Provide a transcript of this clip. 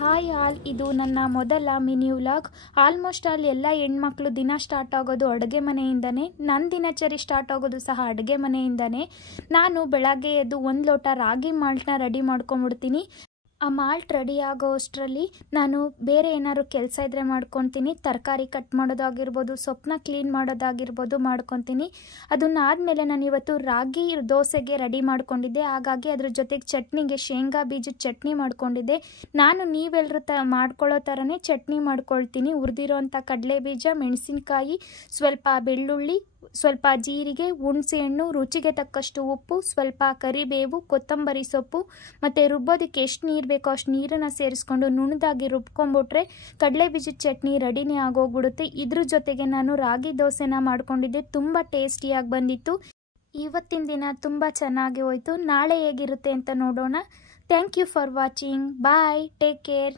Hi all, ಇದು ನನ್ನ ಮೊದಲ ಮಿನಿ ವ್ಲಾಗ್. ಆಲ್ಮೋಸ್ಟ್ ಎಲ್ಲ ಹೆಣ್ಮಕ್ಳು ದಿನ ಸ್ಟಾರ್ಟ್ ಆಗೋದು ಅಡುಗೆ ಮನೆಯಿಂದನೇ. ನನ್ನ ದಿನಚರಿ ಸ್ಟಾರ್ಟ್ ಆಗೋದು ಸಹ ಅಡುಗೆ ಮನೆಯಿಂದನೇ. ನಾನು ಬೆಳಗ್ಗೆ ಎದ್ದು 1 ಲೋಟ ರಾಗಿ ಮಾಲ್ಟ್ನ ರೆಡಿ ಮಾಡ್ಕೊಂಬಿಡ್ತೀನಿ. ಆ ಮಾಲ್ಟ್ ರೆಡಿ ಆಗೋ ಅಷ್ಟರಲ್ಲಿ ನಾನು ಬೇರೆ ಏನಾದ್ರು ಕೆಲಸ ಇದ್ದರೆ ಮಾಡ್ಕೊತೀನಿ. ತರಕಾರಿ ಕಟ್ ಮಾಡೋದಾಗಿರ್ಬೋದು, ಸೊಪ್ಪನ್ನ ಕ್ಲೀನ್ ಮಾಡೋದಾಗಿರ್ಬೋದು ಮಾಡ್ಕೊತೀನಿ. ಅದನ್ನಾದಮೇಲೆ ನಾನು ಇವತ್ತು ರಾಗಿ ದೋಸೆಗೆ ರೆಡಿ ಮಾಡ್ಕೊಂಡಿದ್ದೆ. ಹಾಗಾಗಿ ಅದ್ರ ಜೊತೆಗೆ ಚಟ್ನಿಗೆ ಶೇಂಗಾ ಬೀಜದ ಚಟ್ನಿ ಮಾಡ್ಕೊಂಡಿದ್ದೆ. ನಾನು ನೀವೆಲ್ಲರೂ ಮಾಡ್ಕೊಳ್ಳೋ ಥರನೇ ಚಟ್ನಿ ಮಾಡ್ಕೊಳ್ತೀನಿ. ಹುರಿದಿರೋಂಥ ಕಡಲೆ ಬೀಜ, ಮೆಣಸಿನ್ಕಾಯಿ, ಸ್ವಲ್ಪ ಬೆಳ್ಳುಳ್ಳಿ, ಸ್ವಲ್ಪ ಜೀರಿಗೆ, ಹುಣಸೆಹಣ್ಣು, ರುಚಿಗೆ ತಕ್ಕಷ್ಟು ಉಪ್ಪು, ಸ್ವಲ್ಪ ಕರಿಬೇವು, ಕೊತ್ತಂಬರಿ ಸೊಪ್ಪು ಮತ್ತು ರುಬ್ಬೋದಕ್ಕೆ ಎಷ್ಟು ನೀರು ಬೇಕೋ ಅಷ್ಟು ನೀರನ್ನು ಸೇರಿಸ್ಕೊಂಡು ನುಣ್ಣದಾಗಿ ರುಬ್ಕೊಂಡ್ಬಿಟ್ರೆ ಕಡಲೆ ಬೀಜದ ಚಟ್ನಿ ರೆಡಿನೇ ಆಗೋಗ್ಬಿಡುತ್ತೆ. ಇದ್ರ ಜೊತೆಗೆ ನಾನು ರಾಗಿ ದೋಸೆನ ಮಾಡ್ಕೊಂಡಿದ್ದೆ. ತುಂಬ ಟೇಸ್ಟಿಯಾಗಿ ಬಂದಿತ್ತು. ಇವತ್ತಿನ ದಿನ ತುಂಬ ಚೆನ್ನಾಗಿ ಹೋಯಿತು. ನಾಳೆ ಹೇಗಿರುತ್ತೆ ಅಂತ ನೋಡೋಣ. Thank you for watching. Bye, take care.